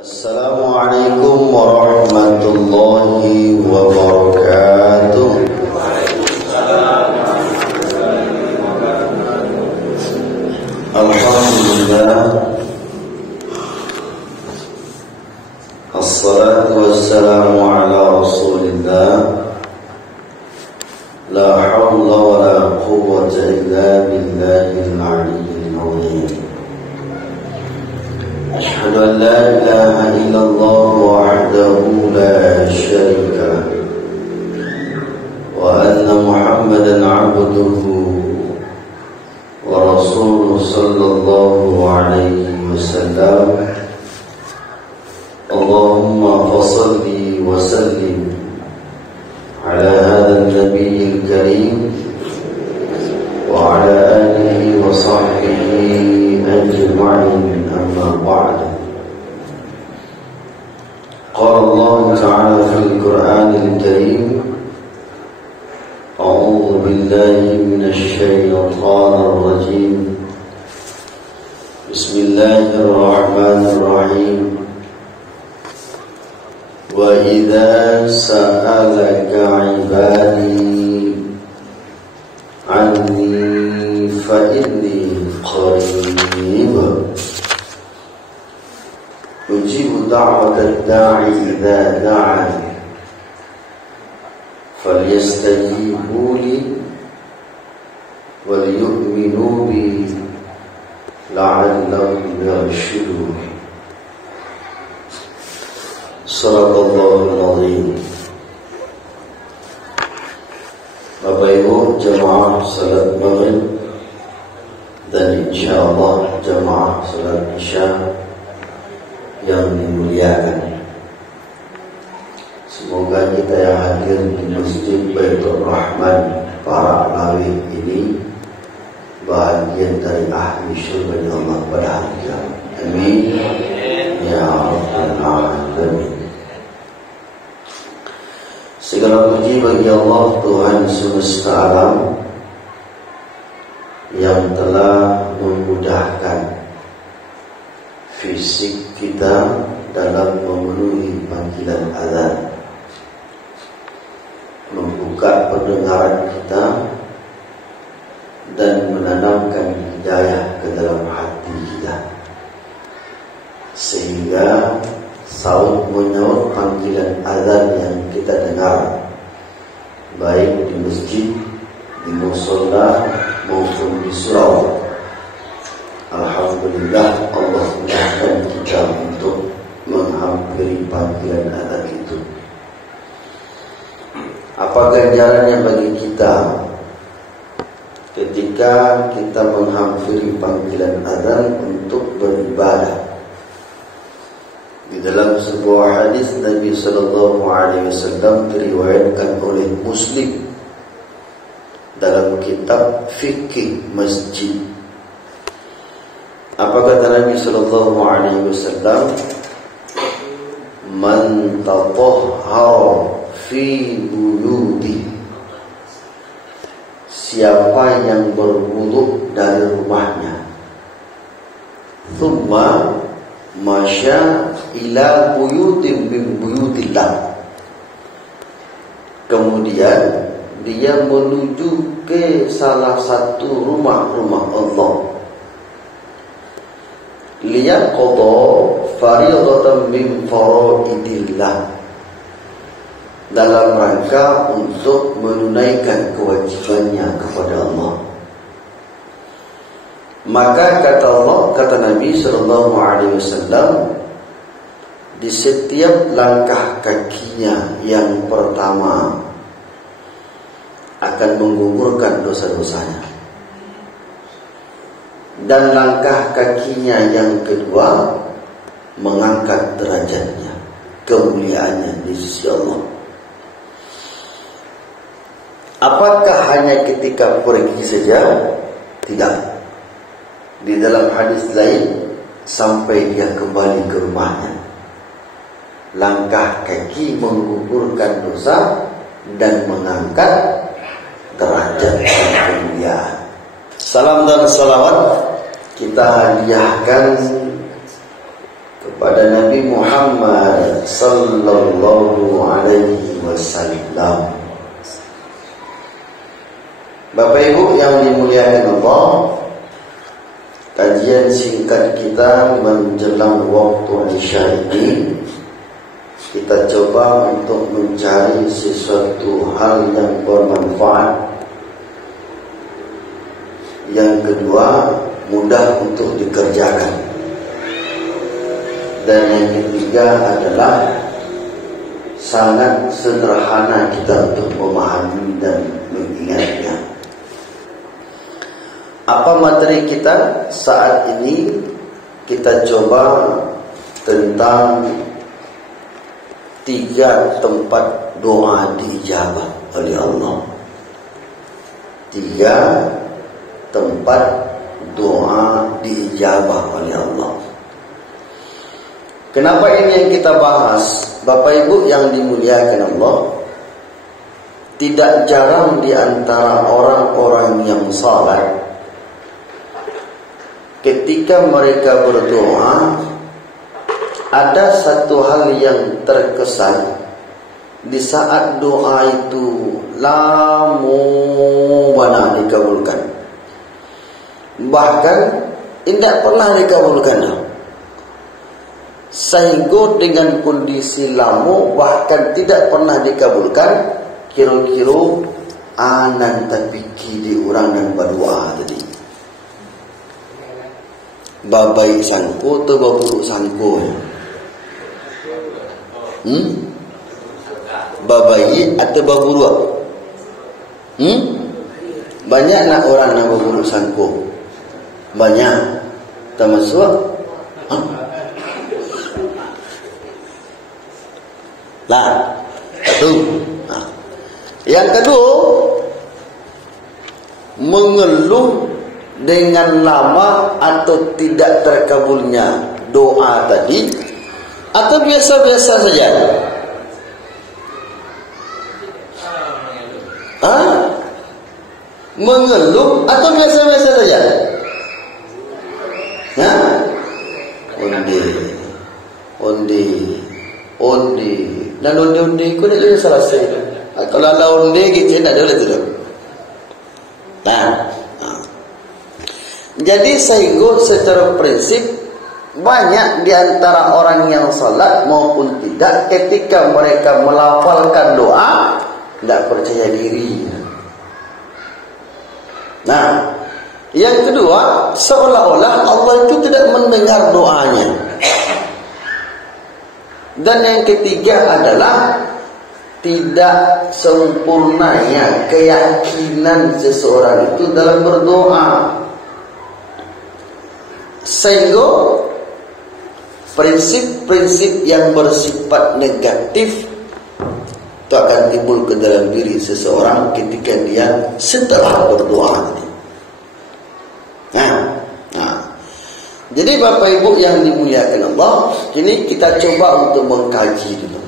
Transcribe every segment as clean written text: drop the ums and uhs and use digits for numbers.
Assalamualaikum warahmatullahi wabarakatuh. Alhamdulillah, assalatu wassalamu ala rasulillah, la hawla wa la quwwata illa billahil aliyyil azim. أشهد أن لا إله إلا الله وحده لا شريك له وأن محمدا عبده ورسوله صلى الله عليه وسلم اللهم فصل وسلم على هذا النبي الكريم وعلى آله وصحبه أجمعين. أما بعد، قال الله تعالى في القرآن الكريم: أعوذ بالله من الشيطان الرجيم، بسم الله الرحمن الرحيم. وإذا سألك عبادي عني فإني قريب أجيب دعوة الداعي إذا دعاني فليستجيبوا لي وليؤمنوا بي لعلهم يرشدون. Sadaqallahul azim. Bapak Ibu jemaah salat maghrib dan insyaallah jemaah salat isya yang dimuliakan, semoga kita yang hadir di Masjid Baitur Rahman para alawi ini bahagian dari ahli syurga Allah pada hari kiamat. Amin ya rabbal alamin. Segala puji bagi Allah Tuhan semesta alam yang telah memudahkan fisik kita dalam memenuhi panggilan azan, membuka pendengaran kita dan menanamkan hidayah ke dalam hati kita, sehingga saut menyaut panggilan azan yang kita dengar, baik di masjid, di mushola maupun di surau. Alhamdulillah, Allah mudahkan kita untuk menghampiri panggilan azan itu. Apa ganjarannya bagi kita ketika kita menghampiri panggilan azan untuk beribadah? Di dalam sebuah hadis Nabi sallallahu alaihi wasallam diriwayatkan oleh Muslim dalam kitab Fikih Masjid. Apa kata Nabi sallallahu alaihi wasallam? Man tatahhara fi buyuti, siapa yang berwudu dari rumahnya, thumma masya ila buyutin min buyutillah, kemudian dia menuju ke salah satu rumah-rumah Allah, liyaqadha fariidatan min faraidillah, dalam rangka untuk menunaikan kewajibannya kepada Allah. Maka kata Allah, kata Nabi sallallahu alaihi wasallam, di setiap langkah kakinya yang pertama akan menggugurkan dosa-dosanya, dan langkah kakinya yang kedua mengangkat derajatnya, kemuliaannya di sisi Allah. Apakah hanya ketika pergi saja? Tidak. Di dalam hadis lain, sampai dia kembali ke rumahnya, langkah kaki menggugurkan dosa dan mengangkat derajat dan kemuliaan. Salam dan salawat kita hadiahkan pada Nabi Muhammad sallallahu alaihi wasallam. Bapak Ibu yang dimuliakan Allah, kajian singkat kita menjelang waktu Isya ini, kita coba untuk mencari sesuatu hal yang bermanfaat. Yang kedua, mudah untuk dikerjakan. Dan yang ketiga adalah sangat sederhana kita untuk memahami dan mengingatnya. Apa materi kita saat ini? Kita coba tentang 3 tempat doa diijabah oleh Allah. 3 tempat doa diijabah oleh Allah. Kenapa ini yang kita bahas? Bapak Ibu yang dimuliakan Allah, tidak jarang di antara orang-orang yang saleh, ketika mereka berdoa, ada satu hal yang terkesan di saat doa itu lama banget dikabulkan. Bahkan tidak pernah dikabulkan. Sehingga dengan kondisi lama bahkan tidak pernah dikabulkan, kira-kira anan tapiki di orang dan berdoa tadi. Babai sangko atau baburuk sangko? Babai atau baburuk? Banyak nak orang nak baburuk sangko. Banyak. Termasuk lah. Satu. Yang kedua, mengeluh dengan lama atau tidak terkabulnya doa tadi, atau biasa-biasa saja. Mengeluh atau biasa-biasa saja. Undi. Dan undi ku ni selesai. Kalau ada undi kita tak ada boleh tu. Jadi sehingga secara prinsip banyak di antara orang yang salat maupun tidak, ketika mereka melafalkan doa tidak percaya diri. Yang kedua, seolah-olah Allah itu tidak mendengar doanya. Dan yang ketiga adalah tidak sempurnanya keyakinan seseorang itu dalam berdoa. Sehingga prinsip-prinsip yang bersifat negatif itu akan timbul ke dalam diri seseorang ketika dia setelah berdoa. Jadi Bapak Ibu yang dimuliakan Allah, ini kita coba untuk mengkaji dulu.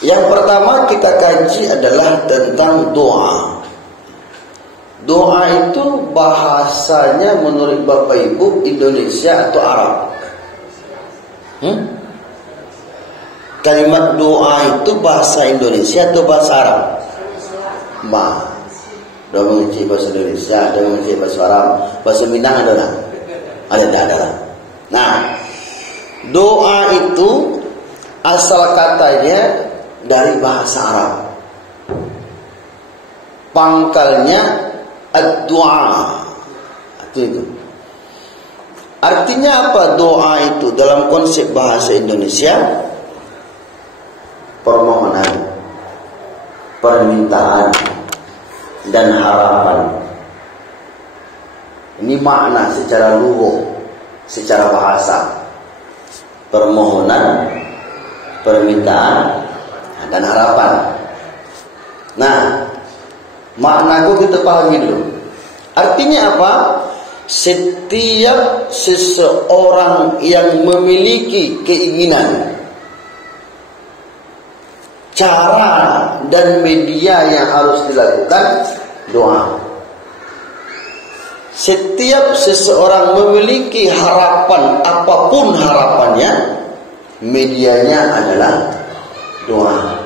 Yang pertama kita kaji adalah tentang doa. Doa itu bahasanya menurut Bapak Ibu Indonesia atau Arab? Kalimat doa itu bahasa Indonesia atau bahasa Arab? Ada mengerti bahasa Indonesia, ada mengerti bahasa Arab, bahasa Minang ada tak? Ada. Doa itu asal katanya dari bahasa Arab. Pangkalnya ad-du'a. Itu. Artinya apa doa itu dalam konsep bahasa Indonesia? Permohonan, permintaan, dan harapan. Ini makna secara lughah, secara bahasa. Permohonan, permintaan, dan harapan. Makna kita pahami dulu. Artinya apa? Setiap seseorang yang memiliki keinginan, cara dan media yang harus dilakukan doa. Setiap seseorang memiliki harapan, apapun harapannya, medianya adalah doa.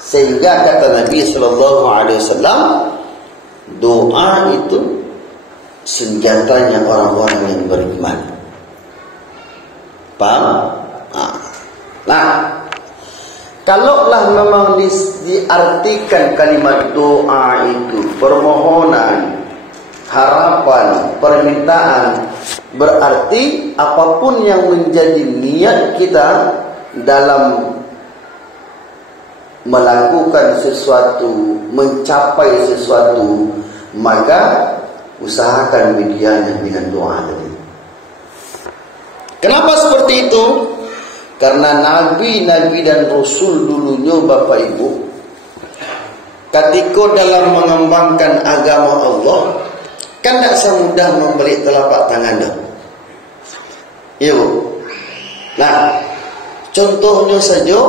Sehingga kata Nabi SAW, doa itu senjatanya orang-orang yang beriman. Paham? Nah, kalaulah memang diartikan kalimat doa itu permohonan, harapan, permintaan, berarti apapun yang menjadi niat kita dalam melakukan sesuatu, mencapai sesuatu, maka usahakan medianya dengan doa tadi. Kenapa seperti itu? Karena nabi-nabi dan rasul dulunya Bapak Ibu, ketika dalam mengembangkan agama Allah, kan tak semudah memberi telapak tangan dah. Ya Bu. Nah, contohnya saja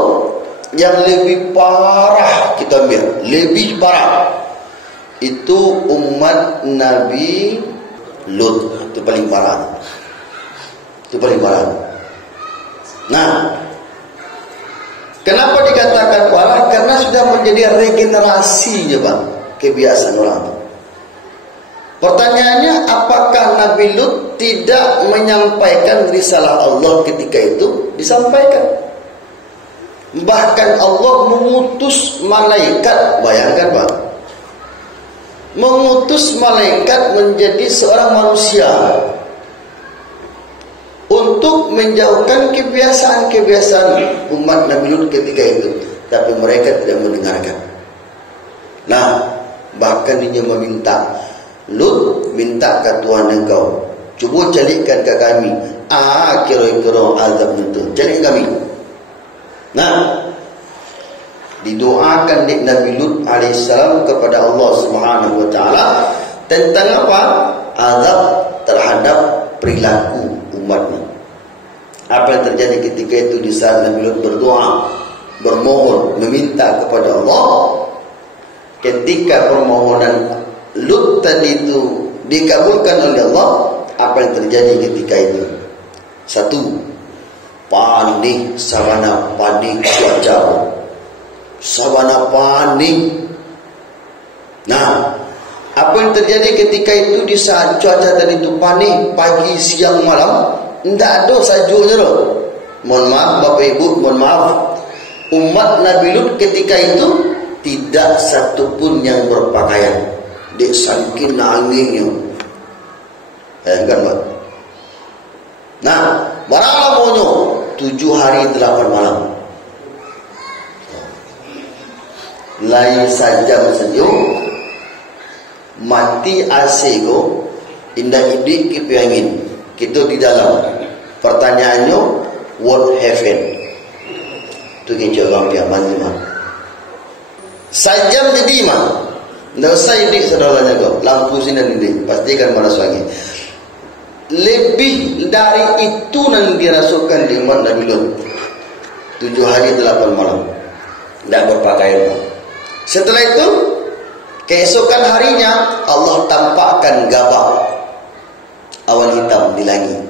yang lebih parah kita ambil, lebih parah itu umat Nabi Lut. Itu paling parah. Itu paling parah. Nah, kenapa dikatakan parah? Karena sudah menjadi regenerasi je Bang, kebiasaan orang. Pertanyaannya, apakah Nabi Lut tidak menyampaikan risalah Allah ketika itu? Disampaikan. Bahkan Allah mengutus malaikat, bayangkan Bang, mengutus malaikat menjadi seorang manusia untuk menjauhkan kebiasaan-kebiasaan umat Nabi Lut ketika itu. Tapi mereka tidak mendengarkan. Nah, bahkan dia meminta, Lut, minta ke Tuhan engkau, cuba carikan ke kami kira-kira azab itu, cari kami. Nah, didoakan Nabi Lut alaihissalam kepada Allah Subhanahu wa taala tentang apa? Azab terhadap perilaku umatnya. Apa yang terjadi ketika itu di saat Nabi Lut berdoa, bermohon, meminta kepada Allah? Ketika permohonan Lut tadi itu dikabulkan oleh Allah, apa yang terjadi ketika itu? Satu, panik, sabana panik cuaca. Sabana panik. Nah, apa yang terjadi ketika itu di saat cuaca tadi itu panik, pagi, siang, malam, tidak ada sajuknya loh. Mohon maaf Bapak Ibu, mohon maaf. Umat Nabi Lut ketika itu tidak satupun yang berpakaian. Dek saking anginnya. Kan Pak? Nah, berapa lamanya? 7 hari 8 malam. Lain saja sejuk, mati AC go, indah idik kipi angin. Kita di dalam. Pertanyaannya, what happened? Itu kita orang piaman mah. Sajam jadi mah. Tidak usah idik saudaranya kau. Lampu sini dan idik, pastikan malas wangi. Lebih dari itu yang dirasukan di umat Nabi Lut. 7 hari 8 malam. Tidak berpakaian. Setelah itu, keesokan harinya Allah tampakkan gabak awan hitam di langit.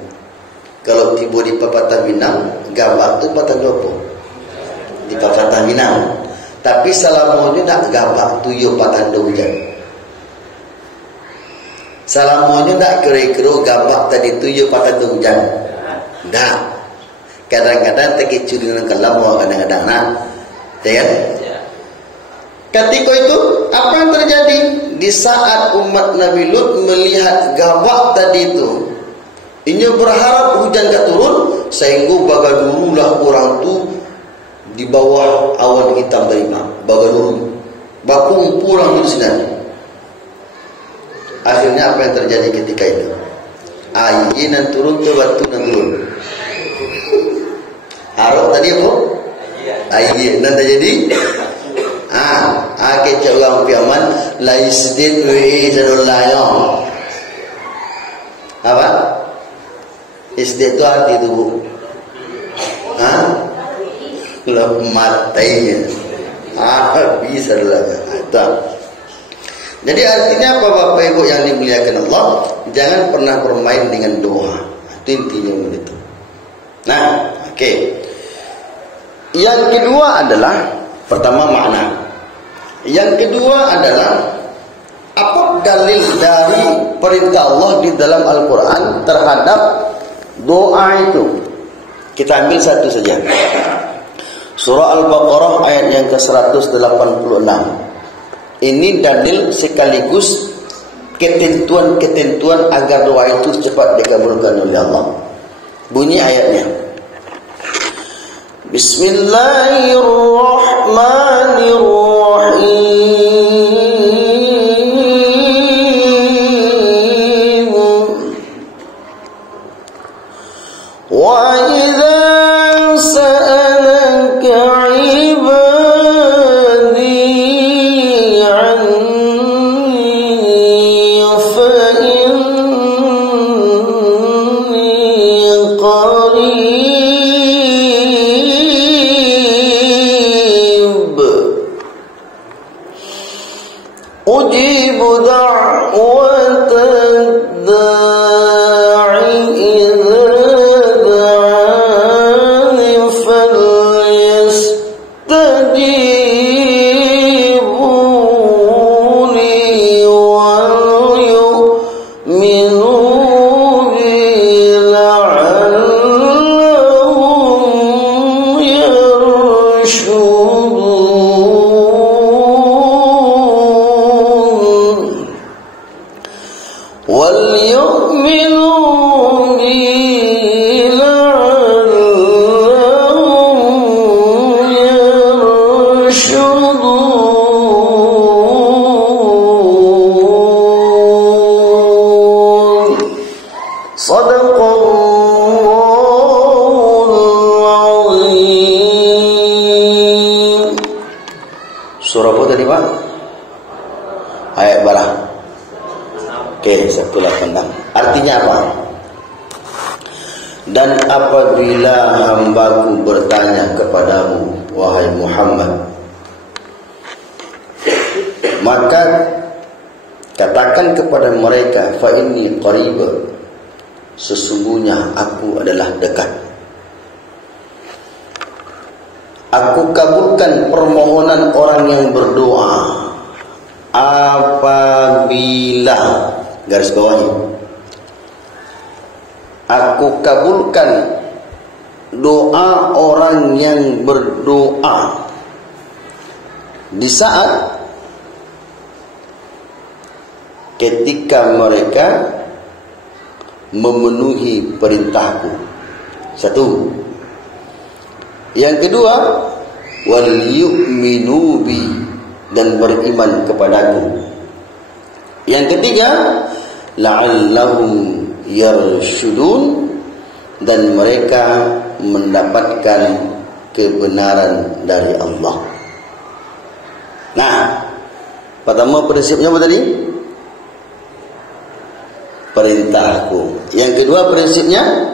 Kalau tiba di Pepatah Minang, gabak itu patah apa? Di Pepatah Minang. Tapi salamonya tak gabak tuyuk patanda hujan. Salamonya tak kira-kira gabak tadi tuyuk patanda hujan. Tak. Kadang-kadang terkecu dengan kelam, kadang-kadang nak. Ya kan? Ketika itu, apa yang terjadi? Di saat umat Nabi Lut melihat gabak tadi itu, ini berharap hujan tak turun, sehingga bagadurulah orang tu di bawah awan hitam tadi, bagaduru, bakung pulang di sini. Akhirnya apa yang terjadi ketika itu? Air nan turun tu batu nan turun. Harap tadi apa? Air nan terjadi. Kecil orang piaman lai sedit we sadolayo. Apa? Sedit tu arti tu. Lep matanya. Bisa lah. Jadi artinya apa Bapak Ibu yang dimuliakan Allah? Jangan pernah bermain dengan doa. Itu intinya begitu. Nah, oke. Yang kedua adalah, pertama makna. Yang kedua adalah, apa dalil dari perintah Allah di dalam Al-Quran terhadap doa itu? Kita ambil satu saja. Surah Al-Baqarah ayat yang ke-186. Ini dalil sekaligus ketentuan-ketentuan agar doa itu cepat dikabulkan oleh Allah. Bunyi ayatnya. Bismillahirrahmanirrahim. Wa idza sa'alaka 'ibadi 'anni fa inni qarib ujibu da'watad da'i idza da'ani falyastajibuni wal yu'minu bi la'allahum yarshudun. وَلْيُؤْمِنُوا بِي لَعَلَّهُمْ يَرْشُدُونَ. صدق الله العظيم. Surah apa tadi Pak? Ayat berapa? Oke, 186. Artinya apa? Dan apabila hambaku bertanya kepadamu, wahai Muhammad, maka katakan kepada mereka, fa inni qarib, sesungguhnya aku adalah dekat. Aku kabulkan permohonan orang yang berdoa apabila, garis bawahnya, aku kabulkan doa orang yang berdoa di saat ketika mereka memenuhi perintahku. Satu. Yang kedua, wal yu'minu bi, dan beriman kepadaku. Yang ketiga, la'allahum yarshudun, dan mereka mendapatkan kebenaran dari Allah. Nah, pertama prinsipnya apa tadi? Perintahku. Yang kedua prinsipnya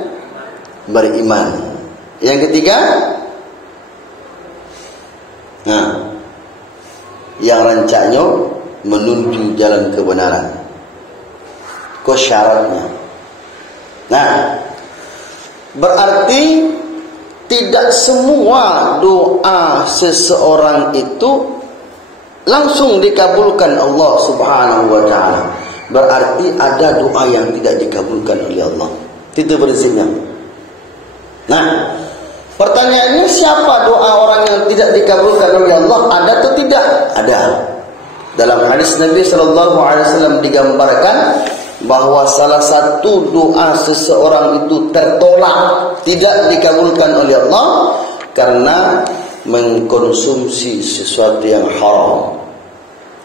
beriman. Yang ketiga, yang rancaknya menuju jalan kebenaran. Kok syaratnya? Nah, berarti tidak semua doa seseorang itu langsung dikabulkan Allah Subhanahu wa ta'ala. Berarti ada doa yang tidak dikabulkan oleh Allah. Itu prinsipnya. Nah, pertanyaannya, siapa doa orang yang tidak dikabulkan oleh Allah? Ada atau tidak? Ada. Dalam hadis Nabi SAW digambarkan bahwa salah satu doa seseorang itu tertolak, tidak dikabulkan oleh Allah karena mengkonsumsi sesuatu yang haram.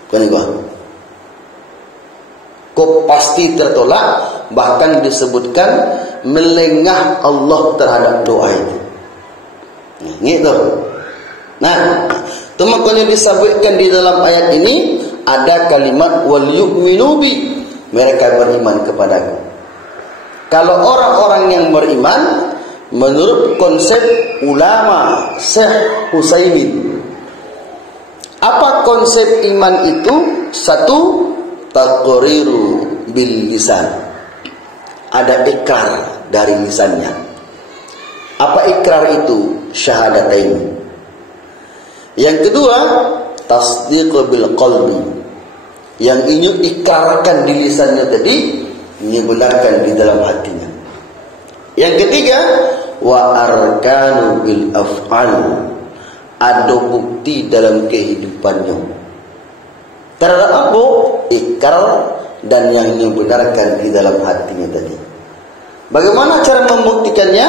Kan itu? Kok pasti tertolak, bahkan disebutkan melengah Allah terhadap doa itu. Gitu. Nah, makanya disebutkan di dalam ayat ini ada kalimat wal yu'minu bi, mereka beriman kepadaku. Kalau orang-orang yang beriman menurut konsep ulama Syekh Husaimin, apa konsep iman itu? Satu, taqriru bil lisan. Ada ikrar dari lisannya. Apa ikrar itu? Syahadatain. Yang kedua, tasdiq bil qalbi. Yang ini ikrarkan di lisannya tadi, ini benarkan di dalam hatinya. Yang ketiga, wa arkanu bil af'al. Ada bukti dalam kehidupannya. Terhadap apa? Ikrar dan yang dibenarkan di dalam hatinya tadi. Bagaimana cara membuktikannya?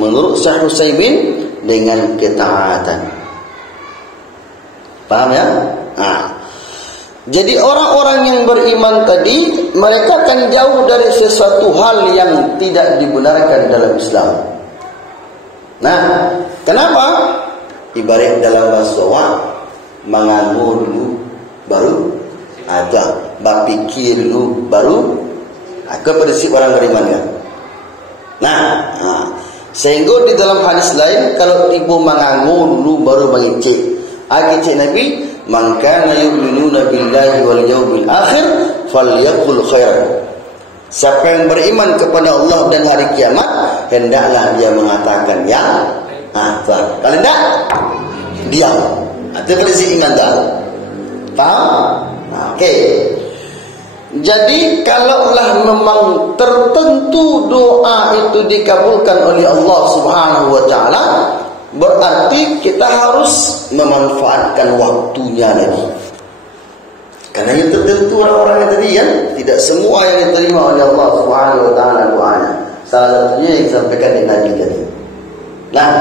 Menurut Syekh Utsaimin, dengan ketaatan. Paham ya? Jadi orang-orang yang beriman tadi, mereka akan jauh dari sesuatu hal yang tidak dibenarkan dalam Islam. Nah, kenapa? Ibarat dalam bahasa Jawa, mengangur dulu baru ada, berpikir dulu baru prinsip orang beriman kan. Nah, sehingga di dalam hadis lain, kalau tiba mengangur dulu baru mengicik. Agicik Nabi, man kana yu'minuna billahi wal yawmil akhir falyaqul khairan. Siapa yang beriman kepada Allah dan hari kiamat, hendaklah dia mengatakan yang baik. Kalau tidak, diam. Itu prinsip iman dah. Faham? Okey. Jadi kalaulah memang tertentu doa itu dikabulkan oleh Allah Subhanahu wa taala, berarti kita harus memanfaatkan waktunya lagi. Karena yang tertentu orang-orang yang tadi kan, tidak semua yang diterima oleh Allah Subhanahu wa taala doanya. Salah satunya yang disampaikan di Nabi tadi. Nah,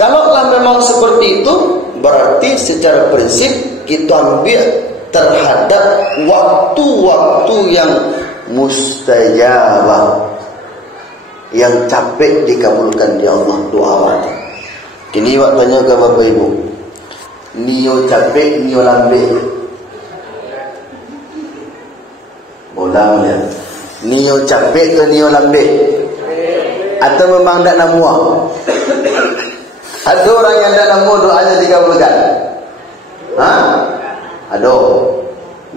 kalaulah memang seperti itu, berarti secara prinsip kita ambil terhadap waktu-waktu yang mustajabah, yang capek dikabulkan di Allah doa waktu. Kini waktunya ke Bapak Ibu, nio capek, nio lambe. Bolang ya. Nio capek ke nio lambe? Atau memang tak nak muak? Ada orang yang tak nak muak doanya dikabulkan? Ada?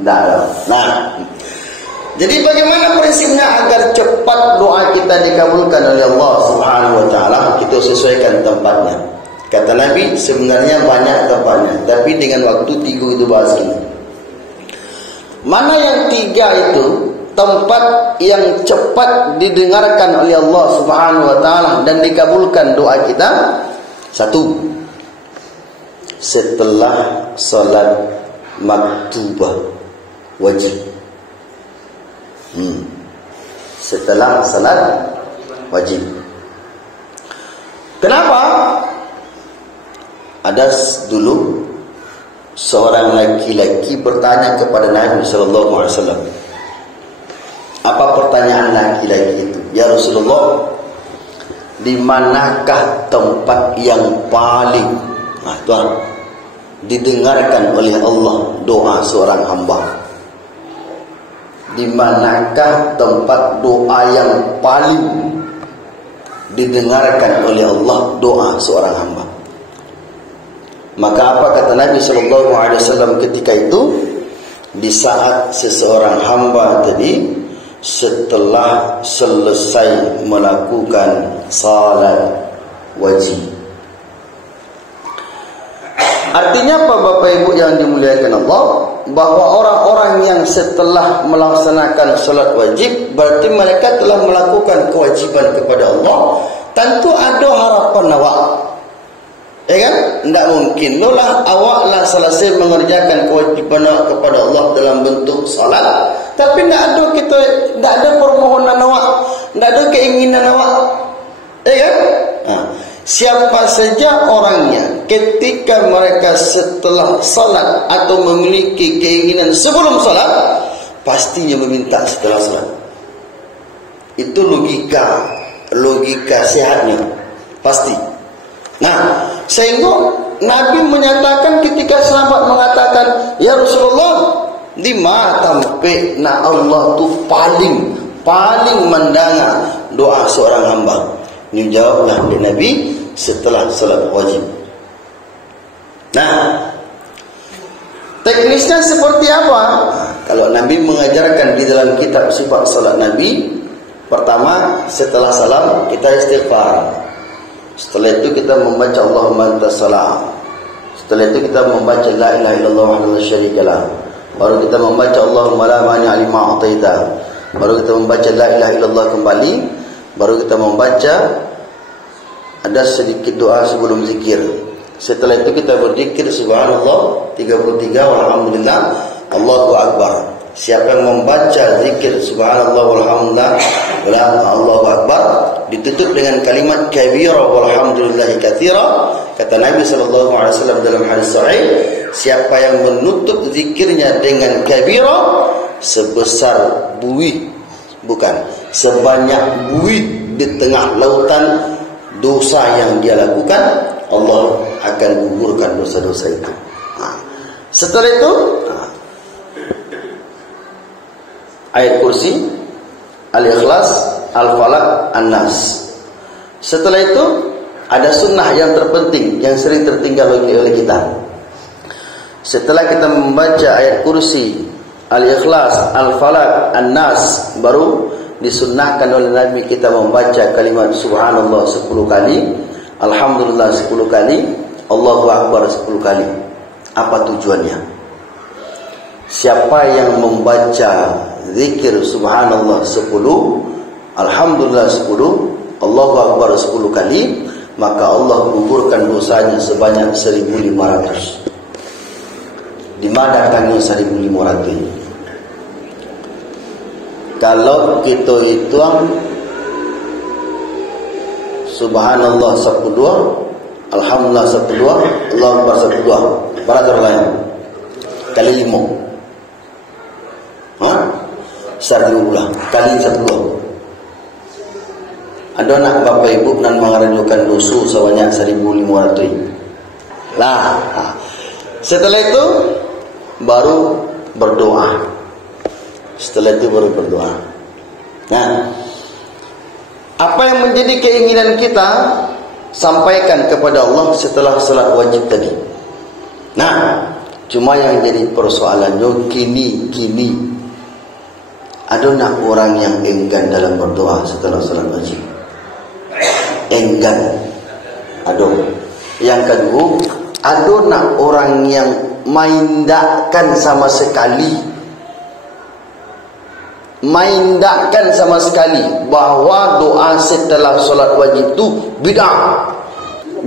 Tak ada. Nah, jadi bagaimana prinsipnya agar cepat doa kita dikabulkan oleh Allah Subhanahu wa taala? Kita sesuaikan tempatnya. Kata Nabi, sebenarnya banyak tempatnya, tapi dengan waktu 3 itu bahas ini. Mana yang 3 itu tempat yang cepat didengarkan oleh Allah Subhanahu wa taala dan dikabulkan doa kita? 1, setelah salat maktubah wajib. Setelah salat wajib. Kenapa? Ada dulu seorang laki-laki bertanya kepada Nabi sallallahu alaihi wasallam. Apa pertanyaan laki-laki itu? Ya Rasulullah, di manakah tempat yang paling Tuhan didengarkan oleh Allah doa seorang hamba? Di manakah tempat doa yang paling didengarkan oleh Allah doa seorang hamba? Maka apa kata Nabi sallallahu alaihi wasallam ketika itu? Di saat seseorang hamba tadi setelah selesai melakukan salat wajib. Artinya apa Bapak Ibu yang dimuliakan Allah? Bahawa orang-orang yang setelah melaksanakan salat wajib, berarti mereka telah melakukan kewajiban kepada Allah. Tentu ada harapan awak. Ya kan? Tidak mungkin lah awaklah selesai mengerjakan kewajiban kepada Allah dalam bentuk salat, tapi tidak ada permohonan awak, tidak ada keinginan awak. Ya kan? Siapa saja orangnya ketika mereka setelah salat atau memiliki keinginan sebelum salat, pastinya meminta setelah salat. Itu logika sehatnya, pasti. Nah, sehingga Nabi menyatakan ketika sahabat mengatakan, ya Rasulullah, di mana tempat na Allah tu paling mendengar doa seorang hamba? Ini jawablah oleh Nabi setelah salat wajib. Nah, Teknisnya seperti apa? Kalau Nabi mengajarkan di dalam kitab sifat salat Nabi, pertama setelah salam kita istighfar. Setelah itu kita membaca Allahumma antas salam. Setelah itu kita membaca la ilaha illallah wahdahu la syarikalah. Baru kita membaca Allahumma la mani'a lima a'taita. Baru kita membaca la ilaha illallah kembali. Baru kita membaca ada sedikit doa sebelum zikir. Setelah itu kita berzikir subhanallah 33 walhamdulillah Allahu akbar. Siapa yang membaca zikir subhanallah walhamdulillah Allahu akbar ditutup dengan kalimat kabira walhamdulillahi katsira, kata Nabi sallallahu alaihi wasallam dalam hadis sahih, siapa yang menutup zikirnya dengan kabira sebesar buih, bukan sebanyak buih di tengah lautan dosa yang dia lakukan, Allah akan gugurkan dosa-dosa itu. Setelah itu ayat kursi, Al-Ikhlas, Al-Falaq, An-Nas. Setelah itu ada sunnah yang terpenting yang sering tertinggal oleh kita. Setelah kita membaca ayat kursi, Al-Ikhlas, Al-Falaq, An-Nas, baru disunnahkan oleh Nabi kita membaca kalimat subhanallah 10 kali, alhamdulillah 10 kali, Allahu akbar 10 kali. Apa tujuannya? Siapa yang membaca zikir subhanallah 10, alhamdulillah 10, Allahu akbar 10 kali, maka Allah gugurkan dosanya sebanyak 1500. Di mana datangnya 1500 ini? Kalau kita hitung subhanallah 12, alhamdulillah 12, Allahu akbar 12, para lain kali 5. Satu ulah kali 10. Ada anak bapak ibu nan mengarajukan dosu sebanyak 1500. Lah, setelah itu baru berdoa. Setelah itu baru berdoa. Nah, apa yang menjadi keinginan kita sampaikan kepada Allah setelah salat wajib tadi. Nah, cuma yang jadi persoalannya kini ada nak orang yang enggan dalam berdoa setelah salat wajib. Enggan. Ada. Yang kedua, ada nak orang yang maindakkan sama sekali. Maindakkan sama sekali bahawa doa setelah salat wajib itu bid'ah.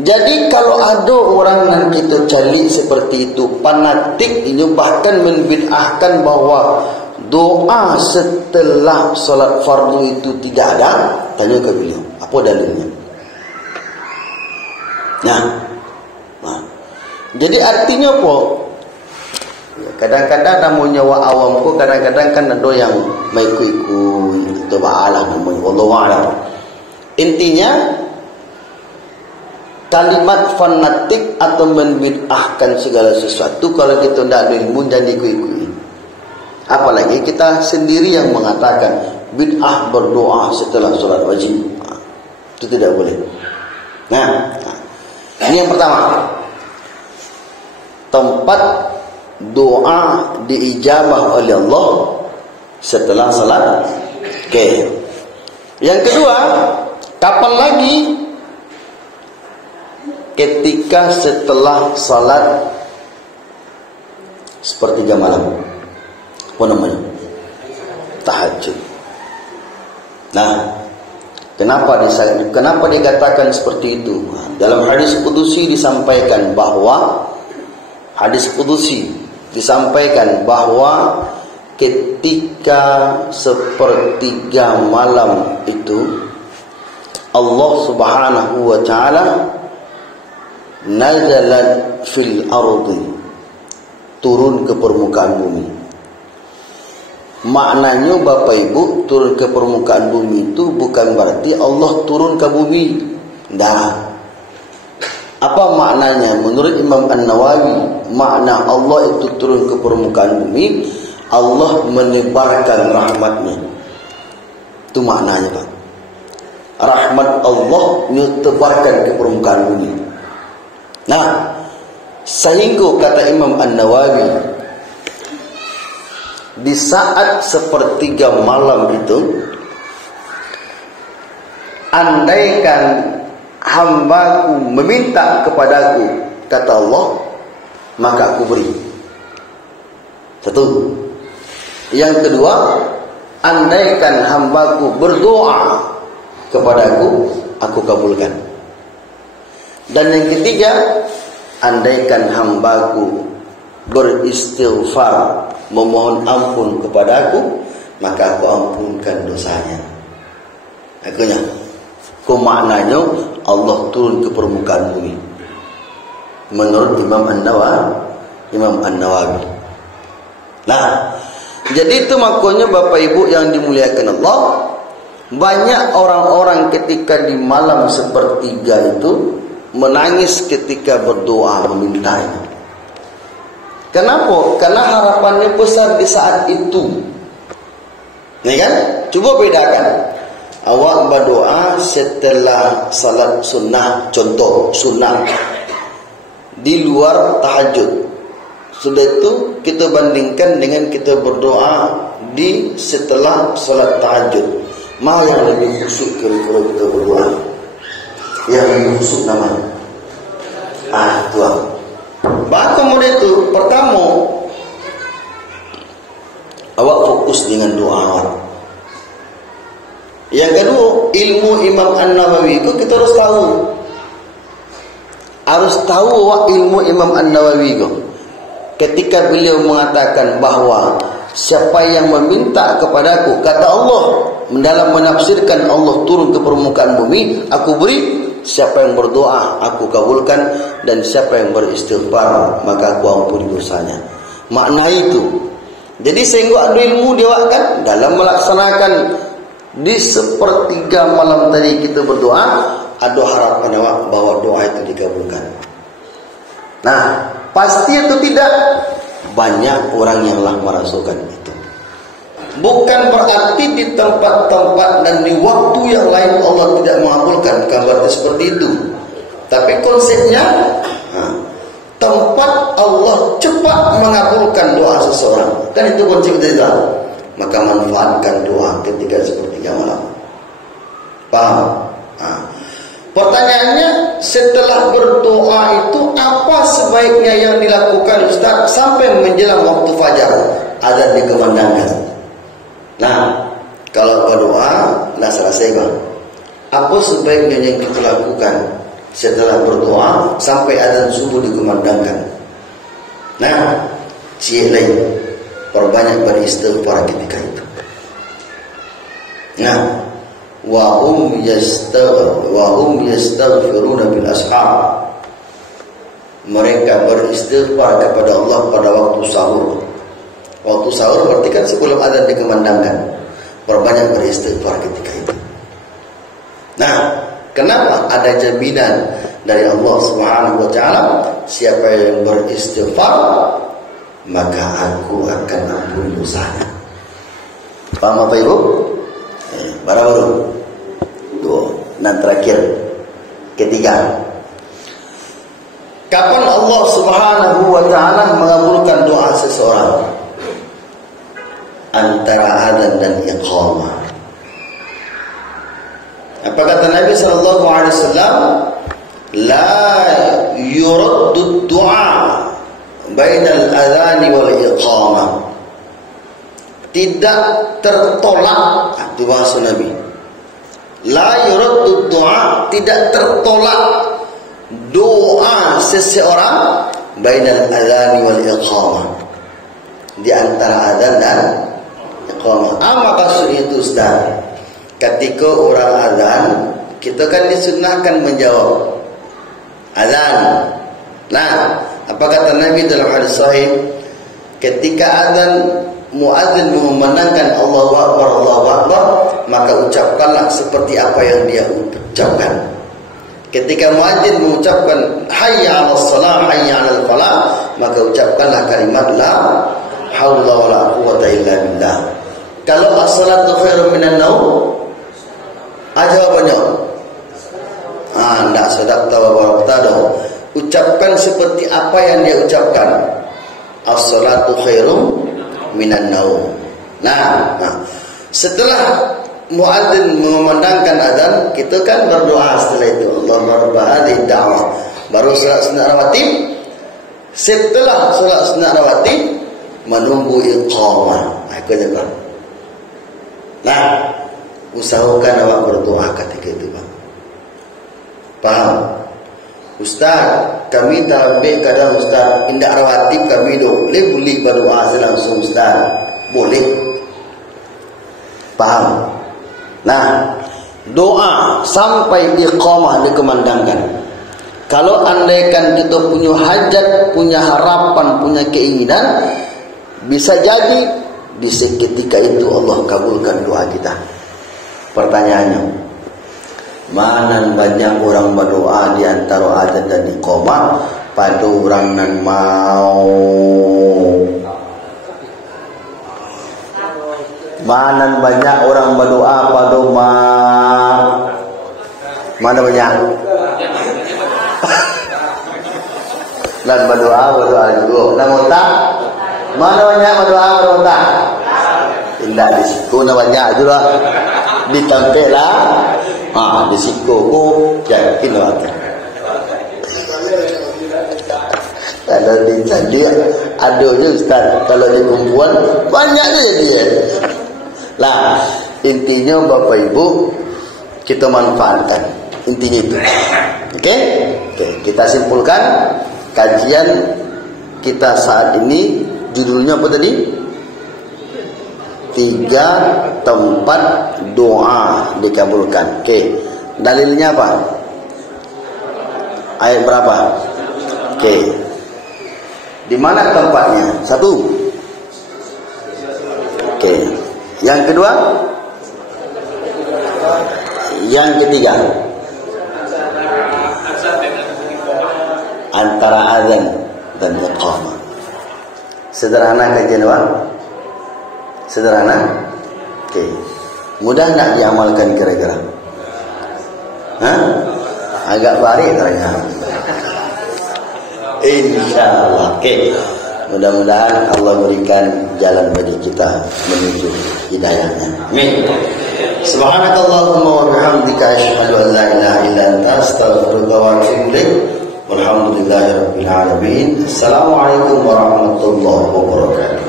Jadi kalau ada orang yang kita cari seperti itu, fanatik ini bahkan membid'ahkan bahawa doa setelah salat fardu itu tidak ada, tanya ke beliau, apa dalilnya? Nah, jadi artinya apa? Kadang-kadang namanya wa awam pun kadang-kadang kan ada yang mengikut-ikut itu ba'alah namanya wallahu a'lam. Intinya kalimat fanatik atau membid'ahkan segala sesuatu kalau kita tidak ada ilmu dan ikut-ikut. Apalagi kita sendiri yang mengatakan bid'ah berdoa setelah salat wajib. Itu tidak boleh. Nah, ini yang pertama. Tempat doa diijabah oleh Allah setelah salat. Oke. Yang kedua, kapan lagi? Ketika setelah salat sepertiga malam. Apa namanya? Tahajud. Nah, kenapa dikatakan seperti itu? Dalam hadis qudusi disampaikan bahawa ketika sepertiga malam itu Allah Subhanahu wa taala nazalat fil ardi, turun ke permukaan bumi. Maknanya Bapak Ibu, turun ke permukaan bumi itu bukan berarti Allah turun ke bumi. Dah. Apa maknanya? Menurut Imam An-Nawawi, makna Allah itu turun ke permukaan bumi, Allah menebarkan rahmatnya. Itu maknanya, Pak. Rahmat Allah ditebarkan ke permukaan bumi. Nah, sehingga kata Imam An-Nawawi, di saat sepertiga malam itu, andaikan hambaku meminta kepadaku, kata Allah, maka aku beri. Satu. Yang kedua, andaikan hambaku berdoa kepadaku, aku kabulkan. Dan yang ketiga, andaikan hambaku beristighfar, memohon ampun kepadaku, maka aku ampunkan dosanya. Akhirnya, maknanya Allah turun ke permukaan bumi. Menurut Imam An-Nawawi. Nah, jadi itu makanya Bapak Ibu yang dimuliakan Allah, banyak orang-orang ketika di malam sepertiga itu menangis ketika berdoa memintanya. Kenapa? Karena harapannya besar di saat itu. Nih kan? Coba bedakan. Awak berdoa setelah salat sunnah, contoh sunnah, di luar tahajud. Sudah itu kita bandingkan dengan kita berdoa di setelah salat tahajud. Mana yang lebih khusyuk kira-kira kita berdoa? Yang lebih khusyuk namanya? Tuhan. Bahkan kemudian itu, pertama, awak fokus dengan doa. Yang kedua, ilmu Imam An-Nawawi itu kita harus tahu. Harus tahu awak ilmu Imam An-Nawawi itu. Ketika beliau mengatakan bahawa siapa yang meminta kepadaku, kata Allah, dalam menafsirkan Allah turun ke permukaan bumi, aku beri. Siapa yang berdoa, aku kabulkan. Dan siapa yang beristighfar, maka aku ampuni dosanya. Makna itu. Jadi sehingga ada ilmu dia kan dalam melaksanakan di sepertiga malam tadi kita berdoa, ada harapan awak bahwa doa itu dikabulkan. Nah, pasti atau tidak, banyak orang yang lah merasakan itu. Bukan berarti di tempat-tempat dan di waktu yang lain Allah tidak mengabulkan, kabarnya seperti itu. Tapi konsepnya, tempat Allah cepat mengabulkan doa seseorang. Kan itu konsep kita. Maka manfaatkan doa ketika sepertiga malam. Paham? Pertanyaannya, setelah berdoa itu apa sebaiknya yang dilakukan Ustaz sampai menjelang waktu fajar azan dikumandangkan? Nah, kalau berdoa dah selesai bang. Apa sebaiknya yang kita lakukan setelah berdoa sampai azan subuh dikumandangkan? Nah, cik lain, perbanyak beristighfar ketika itu. Nah, wa hum yastaghfiruna bil ashar. Mereka beristighfar kepada Allah pada waktu sahur. Waktu sahur berarti kan sebelum azan dikumandangkan. Perbanyak beristighfar ketika itu. Nah, kenapa? Ada jaminan dari Allah Subhanahu wa taala, siapa yang beristighfar maka aku akan ampuni dosanya. Paham apa Ibu? Baru dua. Dan terakhir, ketiga, kapan Allah Subhanahu wa taala mengabulkan doa seseorang? Antara adzan dan iqamah. Apa kata Nabi sallallahu alaihi wasallam? La yuraddu du'a bainal adzan wal iqamah. Tidak tertolak, itu bahasa Nabi. La yuraddu du'a, tidak tertolak doa seseorang bainal adzan wal iqamah, di antara adzan dan iqamah. Apa maksud itu Ustaz? Ketika orang azan, kita kan disunnahkan menjawab azan. Nah, apa kata Nabi dalam hadis sahih? Ketika azan, muadzin memandangkan Allahu Akbar, Allahu Akbar, maka ucapkanlah seperti apa yang dia ucapkan. Ketika muadzin mengucapkan hayya 'alas shalah, hayya 'alal falah, maka ucapkanlah kalimat la haula wala quwwata illa billah. Kalau as-salatu khairum minan naum, jawabannya enggak sadaqta wa barakta. Ucapkan seperti apa yang dia ucapkan. As-salatu khairum minan naum. Nah, setelah muadzin mengumandangkan azan, kita kan berdoa setelah itu. Allahumma rabb hadhihi da'wah. Baru salat sunat rawatib. Setelah salat sunat rawatib, menunggu iqamah. Aku juga. Nah, usahakan awak berdoa ketika itu, bang. Faham? Ustaz, kami tak ambil kadang Ustaz indak rawatib kami boleh berdoa langsung Ustaz. Boleh. Faham? Nah, doa sampai iqamah dikumandangkan. Kalau andaikan kita punya hajat, punya harapan, punya keinginan, bisa jadi di seketika itu Allah kabulkan doa kita. Pertanyaannya, mana banyak orang berdoa di antara azan dan iqamah pada orang nan mau. Mana banyak orang berdoa pada mana banyak? Dan berdoa juga. Namun tak, mana banyak berdoa tak? Tidak di siku na banyak juga. Ditampil lah. Di siku ku yakin lah. Kalau di tadi ada je Ustaz. Kalau di kumpulan banyak je dia. Lah, intinya Bapak Ibu kita manfaatkan. Intinya itu. Okey? Okey, kita simpulkan kajian kita saat ini judulnya apa tadi? 3 tempat doa dikabulkan. Okey. Dalilnya apa? Ayat berapa? Okey. Di mana tempatnya? 1. Okey. Yang kedua? Yang ketiga? Antara azan dan iqamah. Sederhana kajian apa? Sederhana? Okey. Mudah tak diamalkan kira-kira? Agak barik ternyata. InsyaAllah. Okey. Mudah-mudahan Allah berikan jalan bagi kita menuju hidayahnya. Amin. Subhanakallahumma wa bihamdika asyhadu an la ilaha illa anta astaghfiruka wa atubu ilaik. Walhamdulillahirabbil alamin. Assalamualaikum warahmatullahi wabarakatuh.